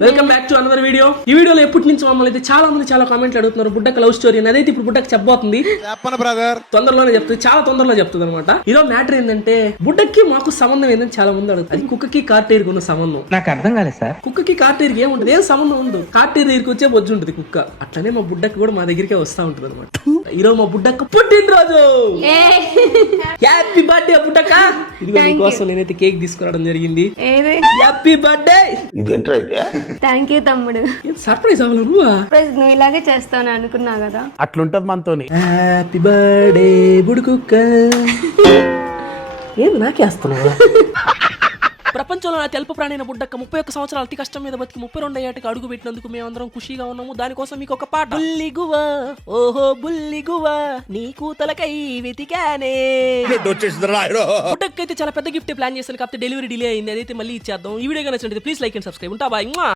Welcome back to another video. ఈ వీడియోలో ఎప్పటి నుంచి మమ్మల్ని అయితే చాలా మంది చాలా కామెంట్లు అడుగుతున్నారు బుడ్డక్క లవ్ స్టోరీ అని. అదైతే ఇప్పుడు బుడ్డక్క చెప్పబోతుంది. తొందరలోనే చెప్తుంది, చాలా తొందరలో చెప్తుంది అనమాట. ఈరోజు మ్యాటర్ ఏంటంటే బుడ్డకి మాకు సంబంధం ఏంటని చాలా మంది అడుగుతుంది. అది కుక్కకి కార్టేర్ ఉన్న సంబంధం. నాకు అర్థం కాలేదు సార్. కుక్కకి కార్టేర్కి ఏముంటది, ఏం సంబంధం ఉండదు. కార్టేర్ దగ్గరికి వచ్చే బొజ్జు ఉంటుంది కుక్క. అట్లనే మా బుడ్డకి కూడా మా దగ్గరికే వస్తా ఉంటుంది అనమాట. ఈరోజు మా బుడ్డక్క పుట్టినరోజు. హ్యాపీ బర్త్డే బుడ్డక్క. ఇదిగో నీకోసం నేనైతే కేక్ తీసుకురావడం జరిగింది. Happy birthday. థ్యాంక్ యూ తమ్ముడు. సర్ప్రైజ్ అవ్వాలి నువ్వా? నువ్వు ఇలాగే చేస్తాను అనుకున్నా కదా. అట్లుంటది మనతోని. హ్యాపీ బర్త్డే బుడుకుక్క. ఏంది నాకేస్తున్నావా? ప్రపంచంలో నా తెలుపు ప్రాణైన బుడ్డక్క 31 సంవత్సరాలు అతి కష్టం మీద బతికి 32 ఏటకి అడుగు పెట్టినందుకు మేమందరం ఖుషిగా ఉన్నాము. దానికోసం మీకు ఒక పాట. బుల్లిగువా ఓహో బుల్లిగువా నీ కూతలకై వెతికానే. బుడ్డక్కైతే చాలా పెద్ద గిఫ్ట్ ప్లాన్ చేశాను, కాకపోతే డెలివరీ డిలే అయింది. అదైతే మళ్ళీ ఇచ్చేద్దాం. ఈ వీడియో నచ్చినట్లయితే ప్లీజ్ లైక్ అండ్ సబ్స్క్రైబ్. ఉంటా బాయ్.